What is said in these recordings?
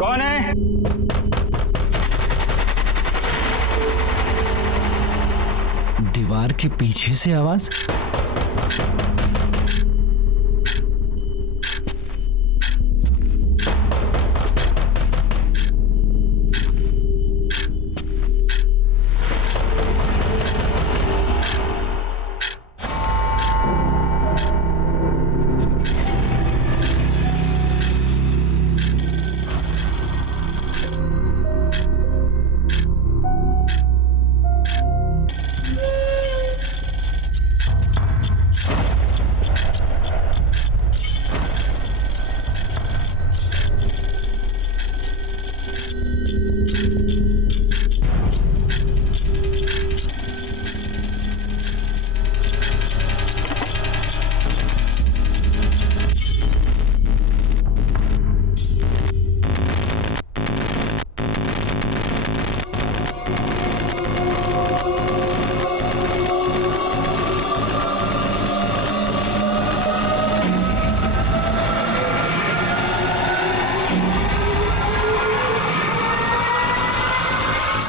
कौन है? दीवार के पीछे से आवाज।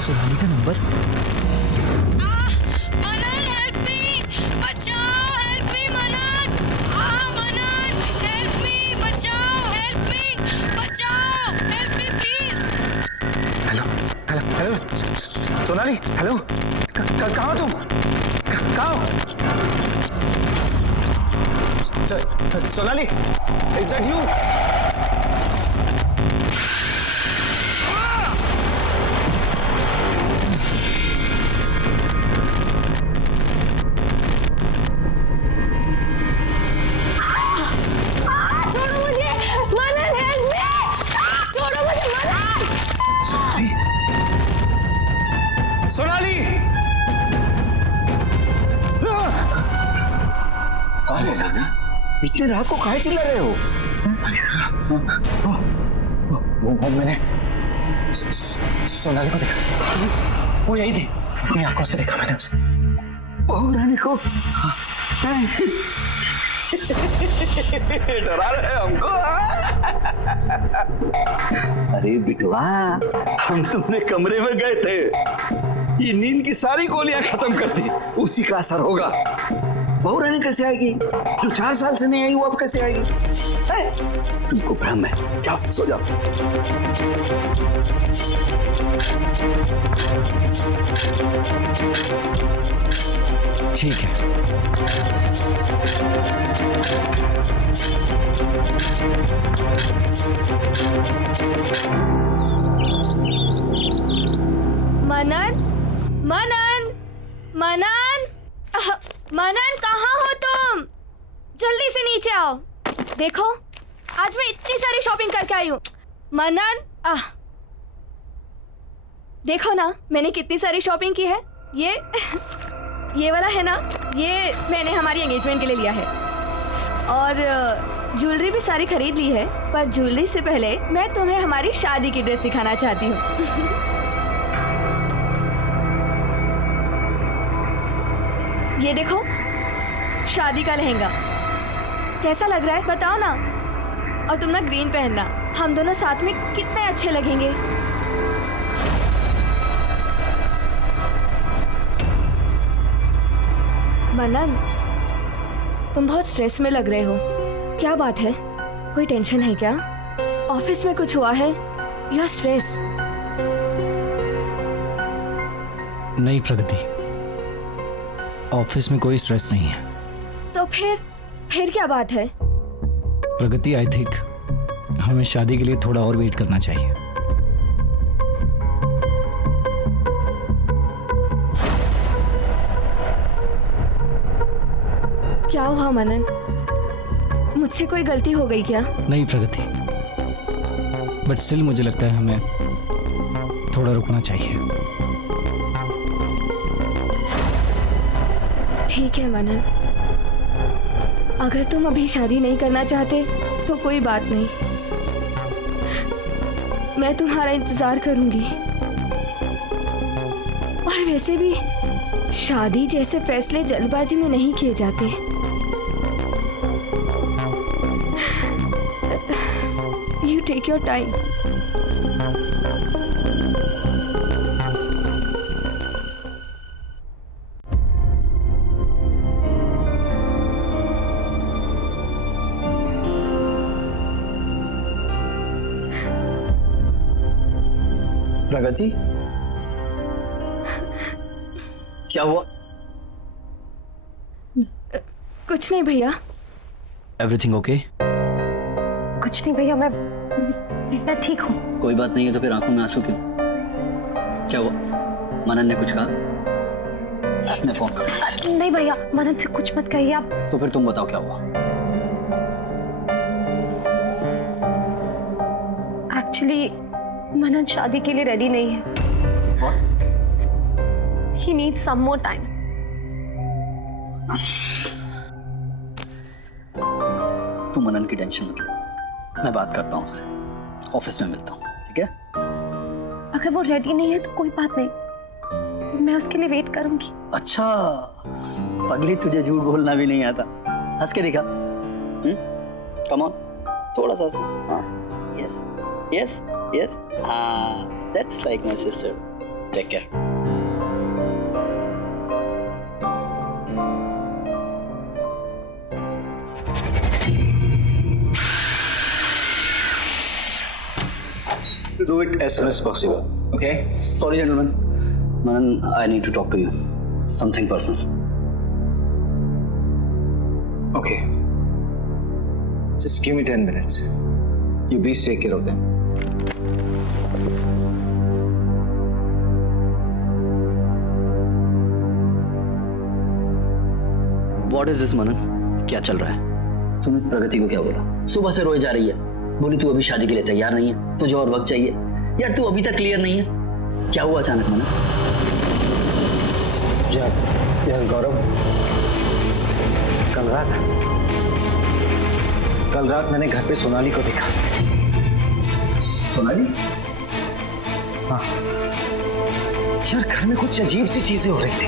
सोनाली का नंबर। मनन हेल्प मी, बचाओ, हेल्प मी मनन। मनन हेल्प मी, बचाओ, हेल्प मी, बचाओ, help me please. Hello hello hello Sonali, hello कहाँ हो तुम? कहाँ हो? Sonali, is that you? छोड़ो मुझे, मनन हेल्प मी, छोड़ो मुझे मनन। सोनाली, सोनाली, कौन है गाना? इतने रात को काहे चिल्ला रहे हो? वो मैंने सोनाली को देखा, वो यही थी, अपनी आंखों से देखा मैंने उसे। बहू रानी को डरा रहे हमको। अरे बिटवा, हम तुम्हारे कमरे में गए थे, ये नींद की सारी गोलियां खत्म कर दी, उसी का असर होगा। बहू रानी कैसे आएगी? जो 4 साल से नहीं आई वो अब कैसे आएगी? तुमको भ्रम है, जाओ सो जाओ। ठीक है। मनन, मनन, मनन, मनन कहाँ हो तुम? जल्दी से नीचे आओ। देखो, आज मैं इतनी सारी शॉपिंग करके आई हूँ। मनन, देखो ना, मैंने कितनी सारी शॉपिंग की है। ये वाला है ना, ये मैंने हमारी एंगेजमेंट के लिए लिया है। और ज्वेलरी भी सारी खरीद ली है, पर ज्वेलरी से पहले मैं तुम्हें हमारी शादी की ड्रेस सिखाना चाहती हूँ। ये देखो, शादी का लहंगा कैसा लग रहा है बताओ ना। और तुम ना ग्रीन पहनना, हम दोनों साथ में कितने अच्छे लगेंगे। मनन, तुम बहुत स्ट्रेस में लग रहे हो, क्या बात है? कोई टेंशन है क्या? ऑफिस में कुछ हुआ है? You are stressed. नहीं प्रगति, ऑफिस में कोई स्ट्रेस नहीं है। तो फिर क्या बात है? प्रगति, आई थिंक हमें शादी के लिए थोड़ा और वेट करना चाहिए। क्या हुआ मनन? मुझसे कोई गलती हो गई क्या? नहीं प्रगति, बट स्टिल मुझे लगता है हमें थोड़ा रुकना चाहिए। ठीक है मनन, अगर तुम अभी शादी नहीं करना चाहते तो कोई बात नहीं, मैं तुम्हारा इंतजार करूंगी। और वैसे भी शादी जैसे फैसले जल्दबाजी में नहीं किए जाते। You take take your time. Pragati, क्या हुआ? कुछ नहीं भैया। Everything okay? कुछ नहीं भैया, मैं ठीक हूँ। कोई बात नहीं है तो फिर आंखों में आंसू क्यों? क्या हुआ? मनन ने कुछ कहा? मैं फोन करता हूँ उसे। नहीं भैया, मनन से कुछ मत कहिए आप। तो फिर तुम बताओ क्या हुआ? एक्चुअली मनन शादी के लिए रेडी नहीं है। He needs some more time. तू मनन की टेंशन मत ले, मैं बात करता हूँ उससे, ऑफिस में मिलता हूँ, ठीक है? अगर वो रेडी नहीं है तो कोई बात नहीं, मैं उसके लिए वेट करूंगी। अच्छा, पगली तुझे झूठ बोलना भी नहीं आता। हंस के दिखा। कम ऑन, थोड़ा सा। हाँ, यस यस यस, हाँ, that's like my sister. Take care. To do it as soon as possible, okay? Sorry, gentlemen. Manan, I need to talk to you. Something personal. Okay. Just give me 10 minutes. You please take care of them. What is this, मनन? क्या चल रहा है? तूने प्रगति को क्या बोला? सुबह से रोए जा रही है। बोली तू अभी शादी के लिए तैयार नहीं है, तुझे और वक्त चाहिए। यार तू अभी तक क्लियर नहीं है। क्या हुआ अचानक मनन? यार गौरव, कल रात मैंने घर पे सोनाली को देखा। सोनाली? हाँ यार, घर में कुछ अजीब सी चीजें हो रही थी।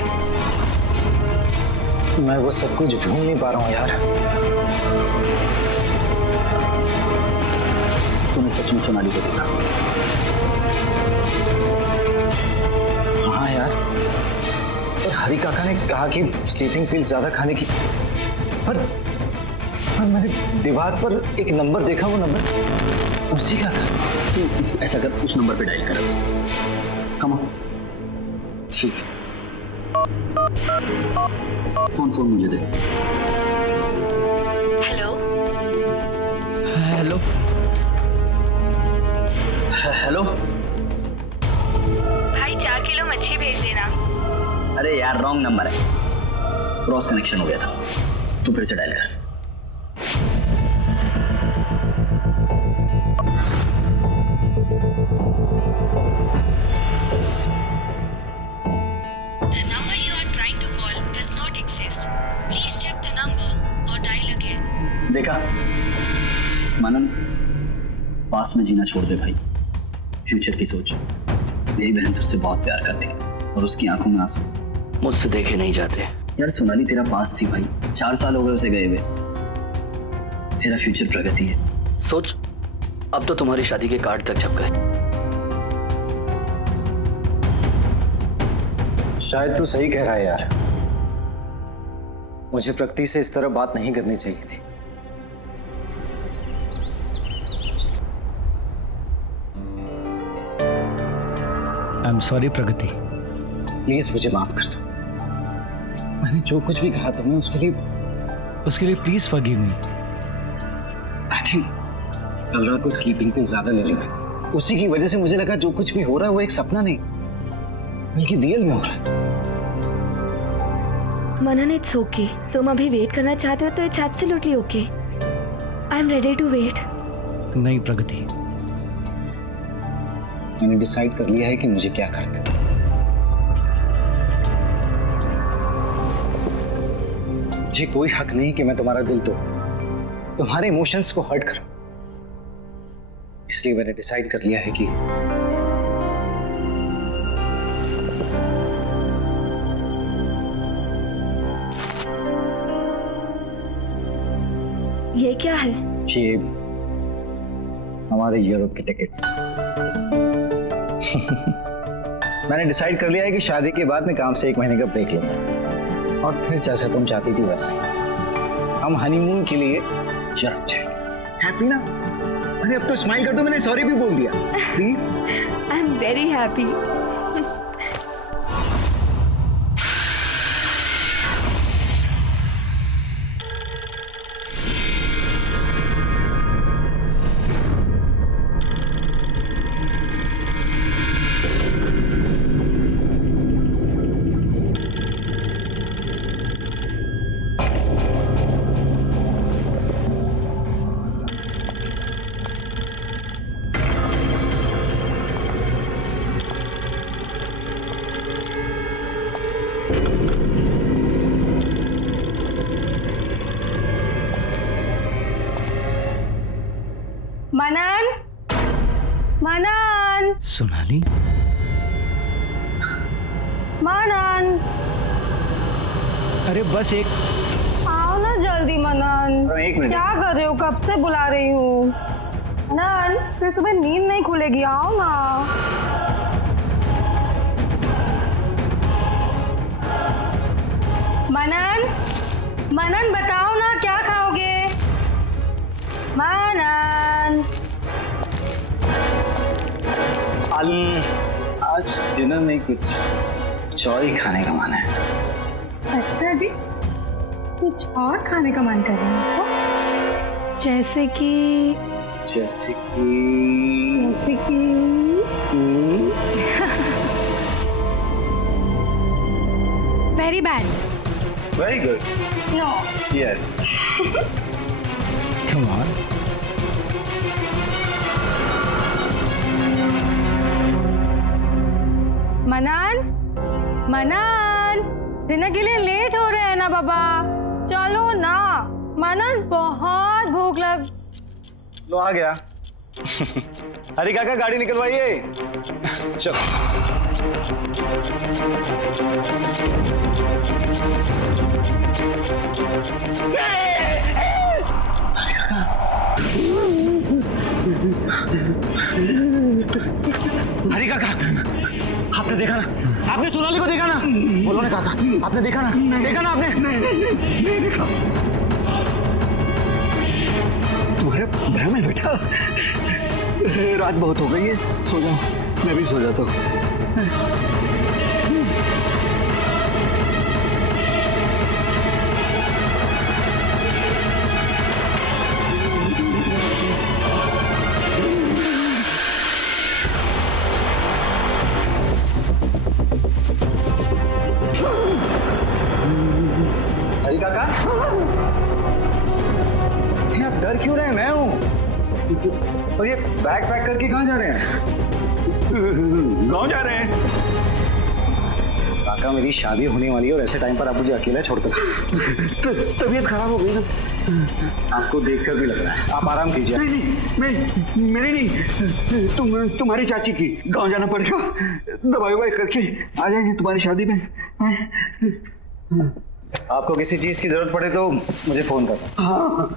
मैं वो सब कुछ भूल नहीं पा रहा हूँ यार। तूने सच में सोनाली को देखा? हाँ यार, और हरी काका ने कहा कि स्लीपिंग पिल ज्यादा खाने की। पर मैंने दीवार पर एक नंबर देखा, वो नंबर उसी का था। तू ऐसा कर, उस नंबर पे डायल कर। Come on. ठीक। फोन मुझे दे। Hello hello hello. भाई 4 किलो मच्छी भेज देना। अरे यार, रॉन्ग नंबर है, क्रॉस कनेक्शन हो गया था। तू फिर से डायल कर। The number you are trying to call does not exist. Please check the number or dial again. देखा मनन, पास में जीना छोड़ दे भाई, फ्यूचर की सोच। मेरी बहन तुझसे बहुत प्यार करती है और उसकी आंखों में आंसू मुझसे देखे नहीं जाते। यार सोनाली तेरा पास थी भाई, 4 साल हो गए उसे गए हुए। तेरा फ्यूचर प्रगति है। सोच, अब तो तुम्हारी शादी के कार्ड तक छप गए। शायद तू सही कह रहा है यार, मुझे प्रगति से इस तरह बात नहीं करनी चाहिए थी। I am sorry Pragati. Please मुझे माफ कर दो। मैंने जो कुछ भी कहा तुम्हें उसके लिए please forgive me. I think कल रात को स्लीपिंग पिल ज्यादा ले ली मैंने। उसी की वजह से मुझे लगा जो कुछ भी हो रहा है वो एक सपना नहीं बल्कि रियल में हो रहा है। Manan, it's okay. तुम अभी वेट करना चाहते हो तो it's absolutely okay. I am ready to wait. नहीं प्रगति, मैंने डिसाइड कर लिया है कि मुझे क्या करना है। मुझे कोई हक नहीं कि मैं तुम्हारा दिल तोड़ूं, तुम्हारे इमोशंस को हर्ट करूं। इसलिए मैंने डिसाइड कर लिया है कि ये क्या है? ये तुम्हारे यूरोप की टिकट्स। मैंने डिसाइड कर लिया है कि शादी के बाद मैं काम से 1 महीने का ब्रेक लूंगा और फिर जैसे तुम चाहती थी वैसे हम हनीमून के लिए यूरोप जाएंगे। हैप्पी ना? अरे अब तो स्माइल कर दो, मैंने सॉरी भी बोल दिया। Please. I am very happy. Manan, Manan, Sonali, Manan, अरे बस एक आओ ना जल्दी मनन। 1 मिनट। क्या कर रहे हो? कब से बुला रही हूँ। मनन, फिर सुबह नींद नहीं खुलेगी, आओ ना। मनन, मनन बताओ ना क्या खाओगे? मनन। आज डिनर में कुछ और ही खाने का मन है। अच्छा जी, कुछ और खाने का मन कर रहा है आपको? जैसे कि very bad. Very good. No. Yes. Come on. Manan, Manan, dinner के लिए लेट हो रहे हैं ना बाबा, चलो ना। मनन, बहुत भूख लग। लो आ गया। हरी काका गाड़ी निकलवाइए। चलो। हरी काका, आपने देखा ना? आपने सोनाली को देखा ना? बोलो ना काका, आपने देखा ना? देखा ना आपने? नहीं देखा। तुम्हारे भ्रम है बेटा। रात बहुत हो गई है, सो जाओ। मैं भी सो जाता हूँ। हरी काका, आप डर क्यों रहे हैं? मैं हूँ। और ये बैग पैक करके कहाँ जा रहे हैं? गाँव जा रहे हैं। काका, मेरी शादी होने वाली है और ऐसे टाइम पर आप मुझे अकेला छोड़कर तबीयत खराब हो गई ना। आपको देखकर भी लग रहा है। आप आराम कीजिए। नहीं, मेरी नहीं, तुम्हारी चाची की। गाँव जाना पड़ेगा, दवाई ववाई करके आ जाएंगे तुम्हारी शादी में। आपको किसी चीज की जरूरत पड़े तो मुझे फोन करना। हाँ।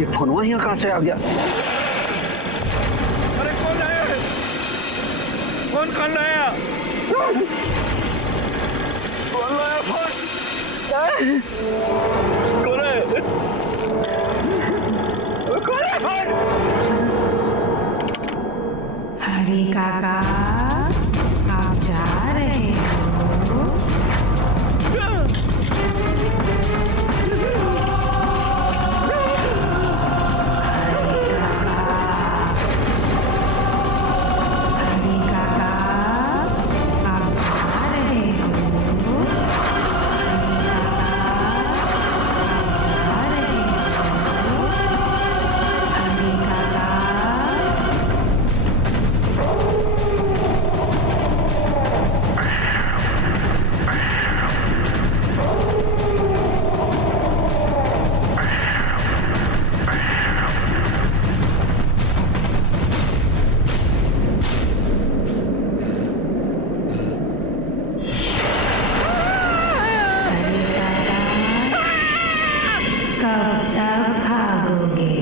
ये फोनवा यहाँ कहाँ से आ गया? अरे कौन आया है? कौन आया? कौन है? कौन है? हरी काका, आप जा रहे हो? हरी काका, आप जा रहे हो? हरी काका, कब तक भागोगे?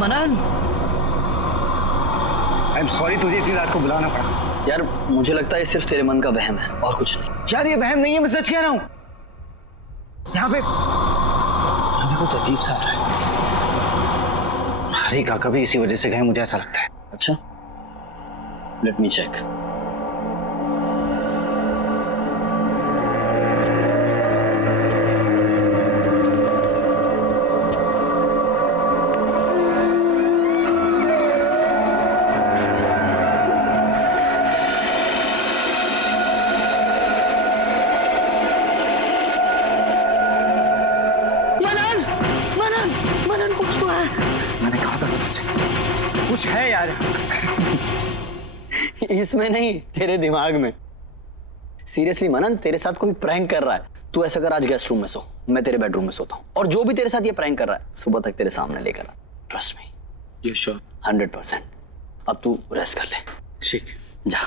मनन, आई एम सॉरी तुझे इतनी रात को बुलाना पड़ा। यार मुझे लगता है ये सिर्फ तेरे मन का वहम है और कुछ नहीं। यार ये वहम नहीं है, मैं सच कह रहा हूँ। यहाँ पे कुछ अजीब सा हो रहा है। हरी काका भी इसी वजह से गए, मुझे ऐसा लगता है। अच्छा, लेट मी चेक। मैंने कहा था कुछ है यार। इसमें नहीं, तेरे दिमाग में। सीरियसली मनन, तेरे साथ कोई प्रैंक कर रहा है। तू ऐसा कर, आज गेस्ट रूम में सो, मैं तेरे बेडरूम में सोता हूँ, और जो भी तेरे साथ ये प्रैंक कर रहा है सुबह तक तेरे सामने लेकर आ। Trust me. You sure? 100%। अब तू रेस्ट कर ले। ठीक, जा।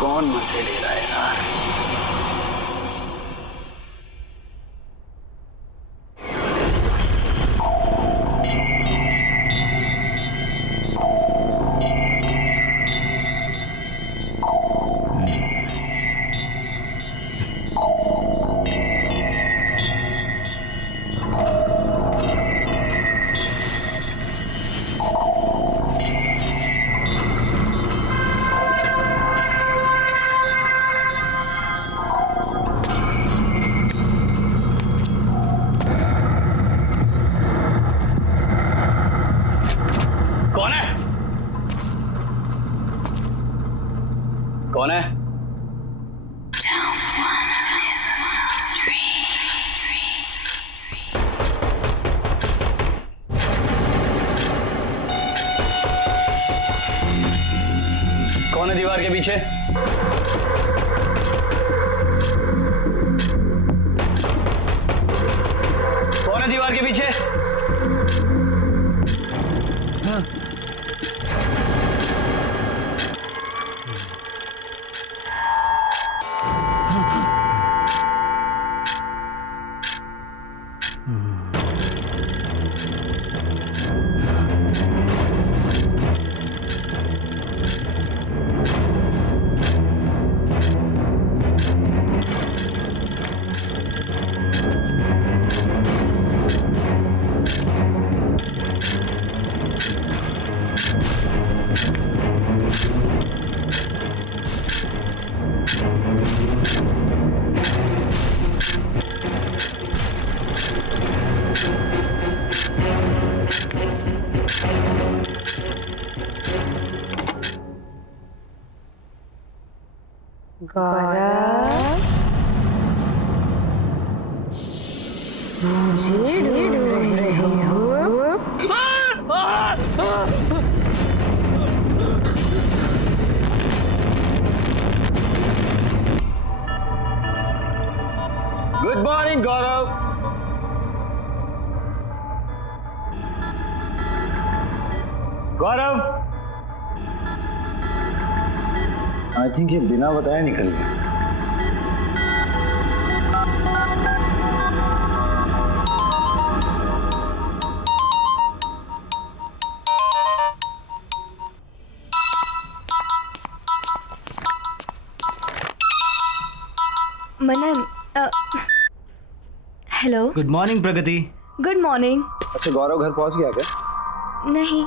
कौन मजे ले रहा है यार? कौन है? कौन है दीवार के पीछे? कौन है दीवार के पीछे? गौरव मुझे ढूंढ रहे हो? Good morning Gaurav. Gaurav, I think ये बिना बताए निकल गया। Manan, hello. Good morning Pragati. Good morning. अच्छा गौरव घर पहुंच गया क्या? नहीं,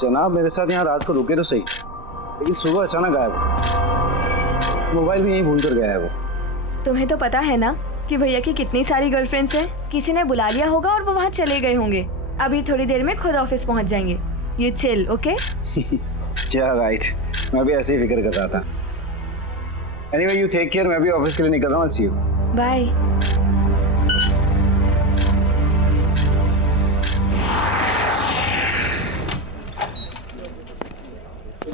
जनाब मेरे साथ यहाँ रात को रुके तो सही, लेकिन सुबह अचानक गायब। मोबाइल भी यहीं भूल कर गया है वो। तुम्हें तो पता है ना कि भैया की कितनी सारी गर्लफ्रेंड्स हैं। किसी ने बुला लिया होगा और वो वहाँ चले गए होंगे। अभी थोड़ी देर में खुद ऑफिस पहुँच जाएंगे। You chill, okay? क्या राइट, मैं भी ऐसे ही फिक्र कर रहा था। एनीवे यू टेक केयर, मैं भी ऑफिस के लिए निकल रहा हूँ। See you. Bye.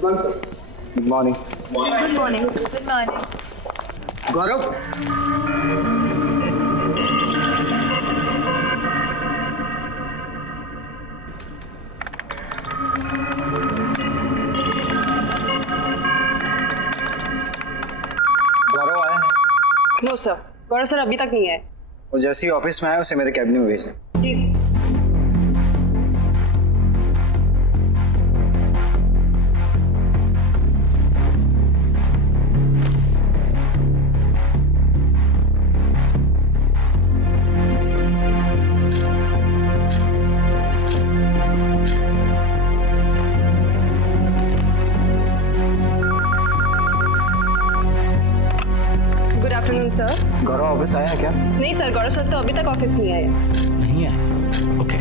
Good morning. Good morning. Gaurav, Gaurav आया है? नो सर, गौरव सर अभी तक नहीं आए। वो जैसे ही ऑफिस में आया उसे मेरे कैबिन में भेज दें। जी। Good afternoon sir. Gaurav office आया है क्या? नहीं सर, गौरव सर तो अभी तक ऑफिस नहीं आए। नहीं है? ओके।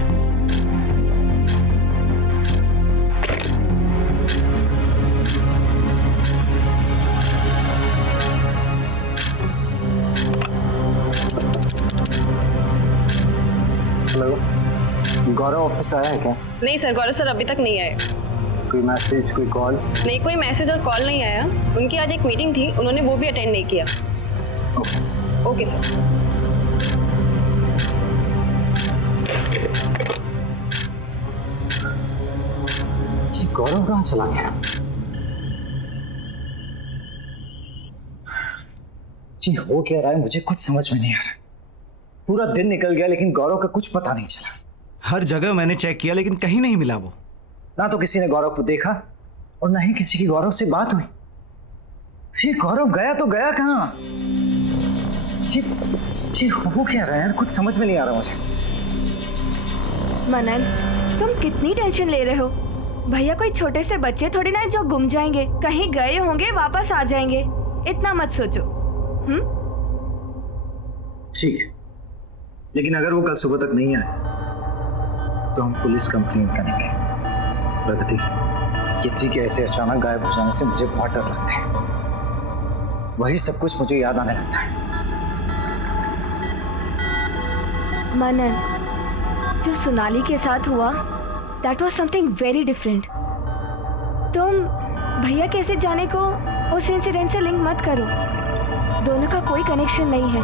हेलो, गौरव ऑफिस आया है क्या? नहीं सर, गौरव सर अभी तक नहीं आए। कोई मैसेज, कोई कॉल? नहीं, कोई मैसेज और कॉल नहीं आया। उनकी आज एक मीटिंग थी, उन्होंने वो भी अटेंड नहीं किया। Okay sir. ये गौरव कहाँ चला गया? जी हो क्या रहा है मुझे कुछ समझ में नहीं आ रहा। पूरा दिन निकल गया लेकिन गौरव का कुछ पता नहीं चला। हर जगह मैंने चेक किया लेकिन कहीं नहीं मिला वो। ना तो किसी ने गौरव को देखा और ना ही किसी की गौरव से बात हुई। ये गौरव गया तो गया कहाँ? ये हो क्या रहा है यार, कुछ समझ में नहीं आ रहा मुझे। मनन, तुम कितनी टेंशन ले रहे हो? भैया कोई छोटे से बच्चे थोड़ी ना है जो गुम जाएंगे। कहीं गए होंगे, वापस आ जाएंगे। इतना मत सोचो। ठीक, लेकिन अगर वो कल सुबह तक नहीं आए तो हम पुलिस कंप्लेंट करेंगे। प्रगति, किसी के ऐसे अचानक गायब हो जाने से मुझे बहुत डर लगता है। वही सब कुछ मुझे याद आने लगता है। मनन, जो सोनाली के साथ हुआ, that was something very different. तुम भैया कैसे जाने को उस इंसिडेंट से लिंक मत करो। दोनों का कोई कनेक्शन नहीं है।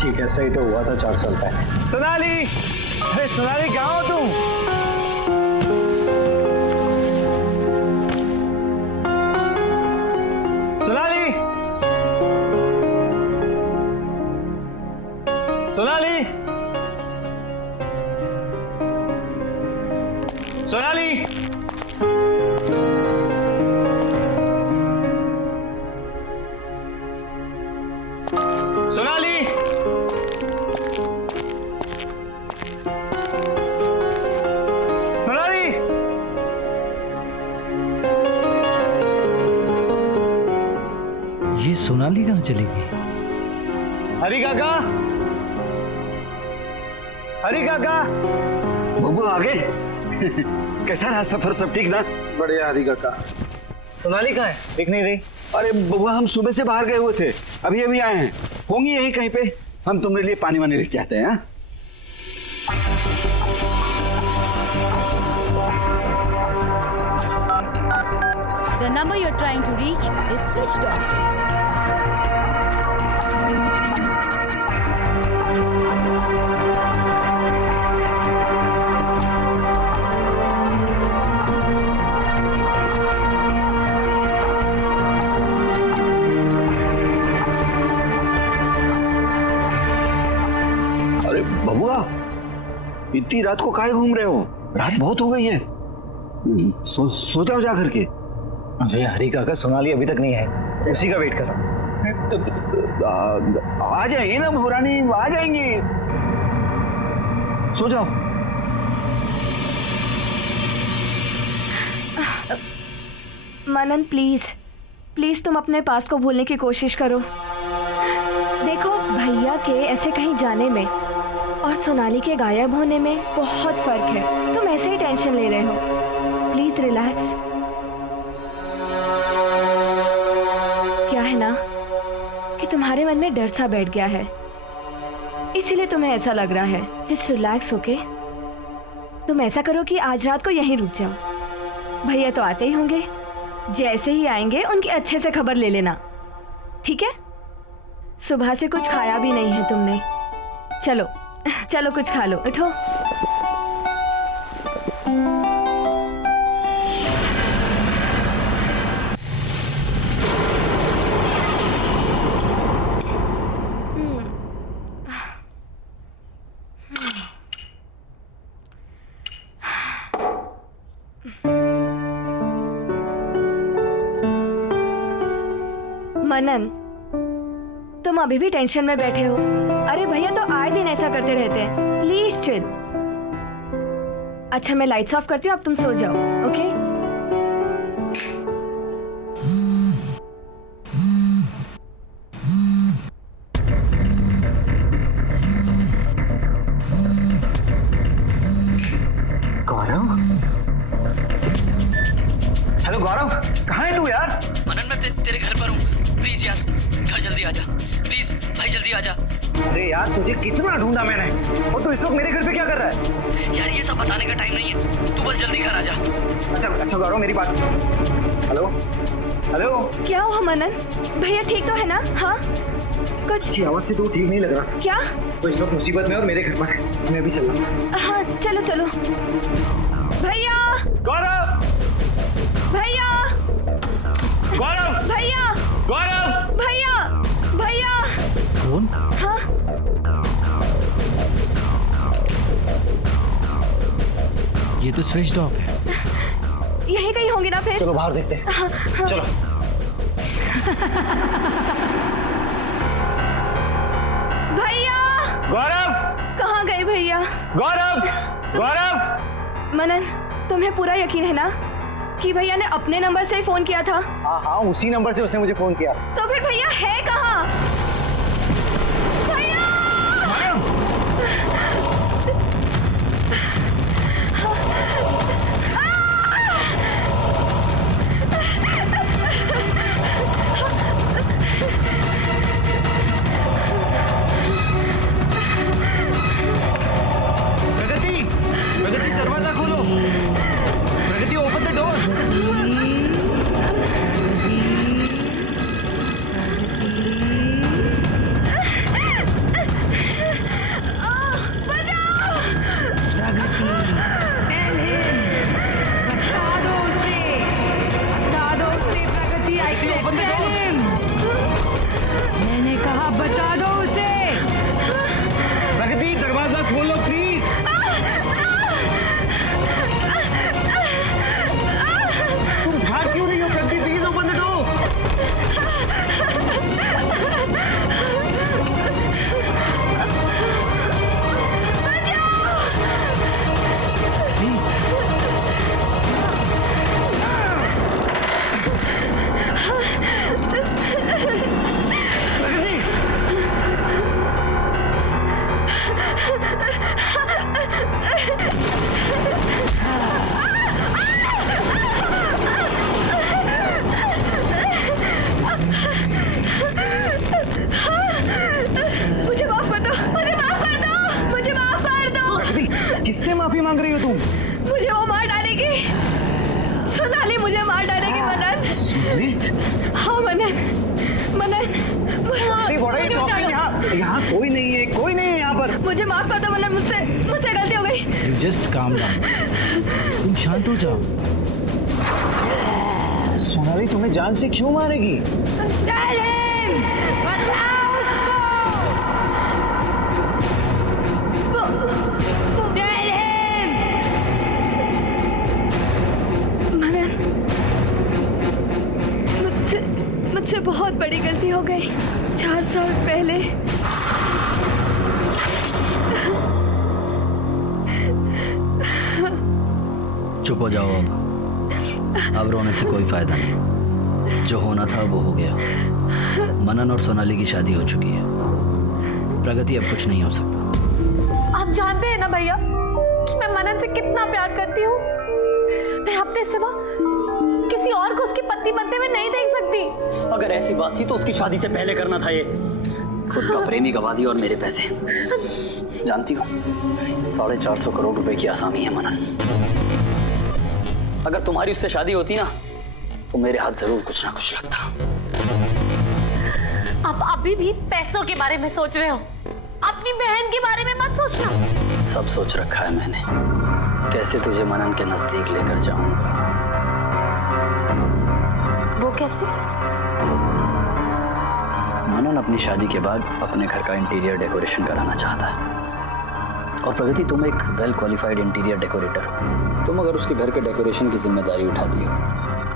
ठीक, ऐसा ही तो हुआ था 4 साल पहले। सोनाली, अरे सोनाली कहाँ हो तुम? सोनाली, सोनाली, सोनाली, सोनाली, सोनाली कहाँ चली गई? हरी काका, हरी काका। बबू आ गए। कैसा रहा सफर, सब ठीक ना? बढ़िया हरी काका। सोनाली कहाँ है? दिख नहीं रही। अरे बबुआ हम सुबह से बाहर गए हुए थे, अभी अभी आए हैं। होंगी यहीं कहीं पे, हम तुम्हारे लिए पानी वानी लेके आते हैं। हाँ? The number you're trying to reach is switched off. अरे बबुआ, इतनी रात को काहे घूम रहे हो? रात बहुत हो गई है। सो जाओ जा करके। अरे हरी काका, सोनाली अभी तक नहीं है, उसी का वेट कर रहा हूँ। आ जाएंगे ना महारानी, आ जाएंगे। सो जाओ। मनन प्लीज प्लीज तुम अपने पास को भूलने की कोशिश करो। देखो भैया के ऐसे कहीं जाने में और सोनाली के गायब होने में बहुत फर्क है। तुम ऐसे ही टेंशन ले रहे हो। Please relax. क्या है ना कि तुम्हारे मन में डर सा बैठ गया है, इसीलिए तुम्हें ऐसा लग रहा है। जस्ट रिलैक्स होके तुम ऐसा करो कि आज रात को यहीं रुक जाओ। भैया तो आते ही होंगे, जैसे ही आएंगे उनकी अच्छे से खबर ले लेना, ठीक है? सुबह से कुछ खाया भी नहीं है तुमने। चलो चलो कुछ खा लो, उठो। मनन, तुम अभी भी टेंशन में बैठे हो। अरे भैया तो आए दिन ऐसा करते रहते हैं। Please chill. अच्छा मैं लाइट्स ऑफ करती हूँ, अब तुम सो जाओ, ओके? गौरव, हेलो गौरव, कहाँ है तू यार? मनन मैं तेरे घर पर हूँ, प्लीज यार घर जल्दी आ जा, प्लीज भाई जल्दी आ जा। अरे यार तुझे कितना ढूंढा मैंने, और तू इस वक्त मेरे घर पे क्या कर रहा है? यार ये सब बताने का टाइम नहीं है, तू बस जल्दी घर आ जा। अच्छा गौरव मेरी बात। हेलो हेलो, क्या हुआ मनन? भैया ठीक तो है ना? हाँ कुछ की आवाज से तू ठीक नहीं लग रहा। क्या? तो इस वक्त मुसीबत में और मेरे घर पर है, मैं अभी चल रहा हूँ। हाँ चलो चलो। भैया गौरव, भैया गौरव, भैया गौरव, भैया भैया। कौन? हाँ ये तो स्विच ऑफ है। यहीं कहीं होंगे ना फिर। चलो बाहर देखते हैं। हाँ, हाँ। चलो। भैया गौरव, कहाँ गए भैया? गौरव, गौरव। मनन तुम्हें पूरा यकीन है ना कि भैया ने अपने नंबर से ही फोन किया था? हाँ उसी नंबर से उसने मुझे फोन किया। तो फिर भैया है कहाँ? भैया! प्रगति, प्रगति दरवाजा खोलो। प्रगति ओपन द डोर। यहाँ कोई नहीं है, कोई नहीं है यहाँ पर। मुझे माफ कर दो मनन, मुझसे गलती हो गई। यू जस्ट काम डाउन, तुम शांत हो जाओ। सोनाली तुम्हें जान से क्यों मारेगी? Tell him! बताओ उसको! Tell him! मनन, मुझसे बहुत बड़ी गलती हो गई 4 साल पहले। चुप हो जाओ अब रोने से कोई फायदा नहीं। जो होना था वो हो गया। मनन और सोनाली की शादी हो चुकी है। प्रगति अब कुछ नहीं हो सकता। आप जानते हैं ना भैया कि मैं मनन से कितना प्यार करती हूँ। मैं अपने सिवा किसी और को उसकी पत्नी बनते हुए नहीं देख सकती। अगर ऐसी बात थी तो उसकी शादी से पहले करना था। ये खुद का प्रेमी गवा दिया और मेरे पैसे। जानती हो 450 करोड़ रुपए की आसामी है मनन। अगर तुम्हारी उससे शादी होती ना तो मेरे हाथ जरूर कुछ ना कुछ लगता। आप अभी भी पैसों के बारे में सोच रहे हो, अपनी बहन के बारे में मत सोचना। सब सोच रखा है मैंने, कैसे तुझे मनन के नजदीक लेकर जाऊंगा। वो कैसे? मनन अपनी शादी के बाद अपने घर का इंटीरियर डेकोरेशन कराना चाहता है। और प्रगति तुम एक वेल क्वालिफाइड इंटीरियर डेकोरेटर हो। तुम अगर उसके घर के डेकोरेशन की जिम्मेदारी उठाती हो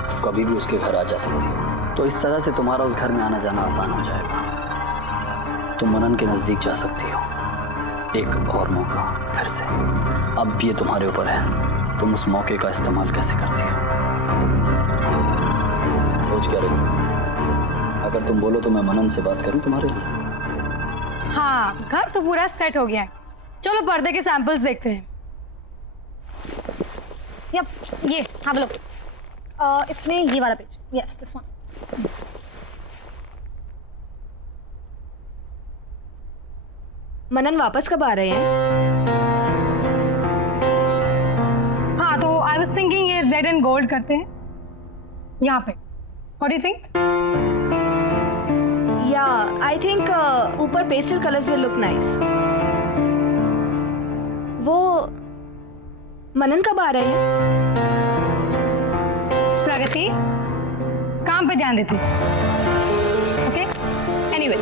तो कभी भी उसके घर आ जा सकती हो। तो इस तरह से तुम्हारा उस घर में आना जाना आसान हो जाएगा। तुम मनन के नजदीक जा सकती हो। एक और मौका फिर से। अब ये तुम्हारे ऊपर है, तुम उस मौके का इस्तेमाल कैसे करती हो। सोच क्या रही हो? अगर तुम बोलो तो मैं मनन से बात करूं तुम्हारे लिए। हाँ, घर तो पूरा सेट हो गया है। चलो पर्दे के सैंपल्स देखते हैं। यप, ये हाँ बोलो। इसमें ये वाला पेज, यस दिस वन। मनन वापस कब आ रहे हैं? हाँ, तो आई वाज थिंकिंग ये रेड एंड गोल्ड करते हैं यहाँ पे। What do you think? या आई थिंक ऊपर pastel colours will look nice. वो मनन कब आ रहे हैं? प्रगति काम पे ध्यान देती। ओके, एनीवे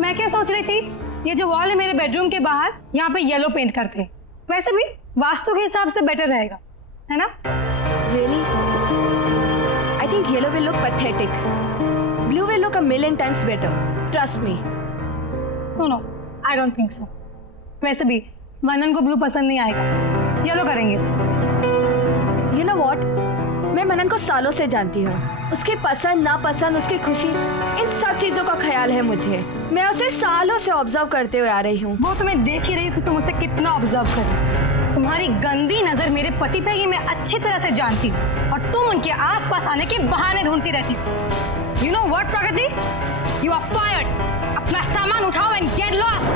मैं क्या सोच रही थी, ये जो वॉल है मेरे बेडरूम के बाहर, यहाँ पे येलो पेंट करते हैं। वैसे भी वास्तु के हिसाब से बेटर रहेगा, है ना? Really? I think yellow will look pathetic. Blue will look a million times better. Trust me. No, I don't think so. वैसे भी मनन को ब्लू पसंद नहीं आएगा, येलो करेंगे। You know what? मैं मनन को सालों से जानती हूँ। उसकी पसंद नापसंद, उसकी खुशी, इन सब चीजों का ख्याल है मुझे। मैं उसे सालों से ऑब्जर्व करते हुए आ रही हूँ। वो तो मैं देख ही रही हूँ कि तुम उसे कितना ऑब्जर्व कर रही हो। तुम्हारी गंदी नजर मेरे पति पे ये मैं अच्छी तरह से जानती हूँ, और तुम उनके आसपास आने के बहाने ढूंढती रहती हो। You know what, Pragati? You are fired. अपना सामान उठाओ and get lost.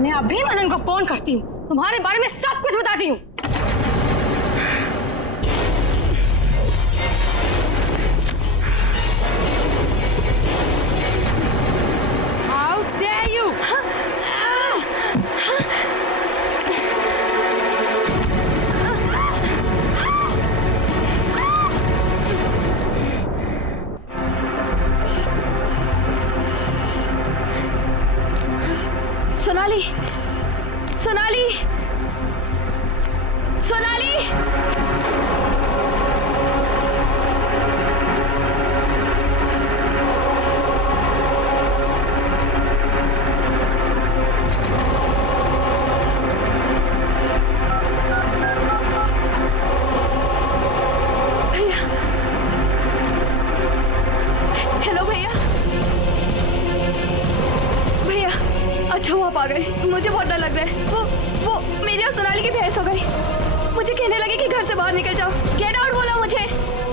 मैं अभी मनन को फोन करती हूँ, तुम्हारे बारे में सब कुछ बताती हूँ। How dare you? Sonali, Sonali, Sonali! भैया, हेलो भैया। भैया, अच्छा वो आप आ गए। मुझे बहुत डर लग रहा है। वो मेरी और सोनाली की बहस हो गई। मुझे कहने लगे कि घर से बाहर निकल जाओ, गेट आउट बोला मुझे,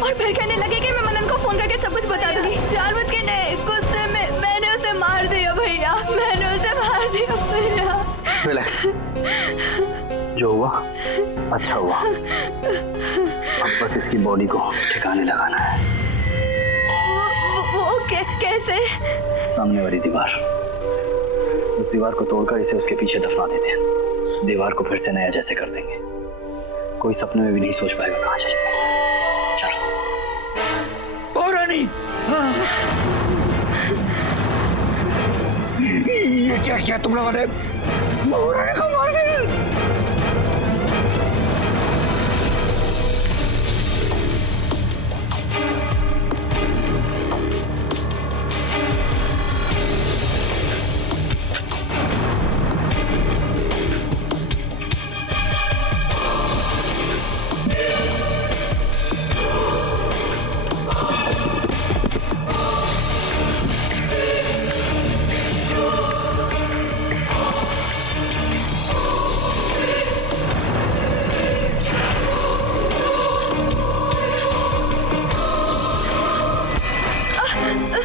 और फिर कहने लगे कि मैं मनन को फोन करके सब कुछ बता दूंगी। 4 बज के नहीं, गुस्से में मैंने उसे मार दिया भैया, मैंने उसे मार दिया भैया। रिलैक्स, जो हुआ अच्छा हुआ। अब बस इसकी बॉडी को ठिकाने लगाना है। वो कैसे? सामने वाली दीवार, उस दीवार को तोड़कर इसे उसके पीछे दफना देते हैं। दीवार को फिर से नया जैसे कर देंगे। कोई सपने में भी नहीं सोच पाएगा कहाँ चले गए। चलो। ओ रानी, हाँ। ये क्या किया तुम लोगों ने? बहू रानी को मार दिया।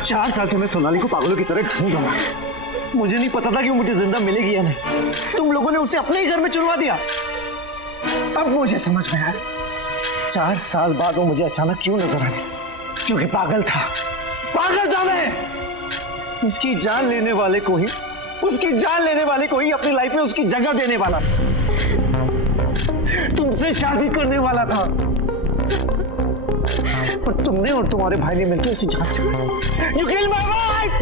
चार साल से मैं सोनाली को पागलों की तरह ढूंढ रहा हूं। मुझे नहीं पता था कि वो मुझे जिंदा मिलेगी या नहीं। तुम लोगों ने उसे अपने ही घर में चुनवा दिया। अब मुझे समझ में आया 4 साल बाद वो मुझे अचानक क्यों नजर आई। क्योंकि पागल था मैं। उसकी जान लेने वाले को ही अपनी लाइफ में उसकी जगह देने वाला, तुमसे शादी करने वाला था। पर तुमने और तुम्हारे भाई ने मिलकर उसे जान से मारा। You killed my wife!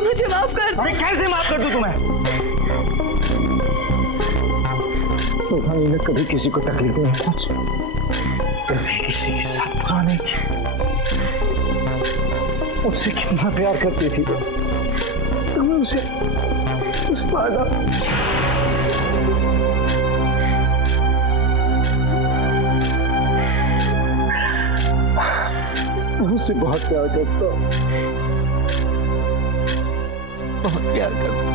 मुझे माफ कर दो। अरे कैसे माफ कर दूं तुम्हें? तो भाई ने कभी किसी को तकलीफ नहीं पहुंची, कभी किसी के साथ बुरा नहीं किया। उससे कितना प्यार करती थी तुम्हें, उसे मारा। मैं उससे बहुत प्यार करता हूँ, बहुत प्यार करता हूँ।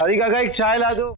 हरी काका, एक चाय ला दो।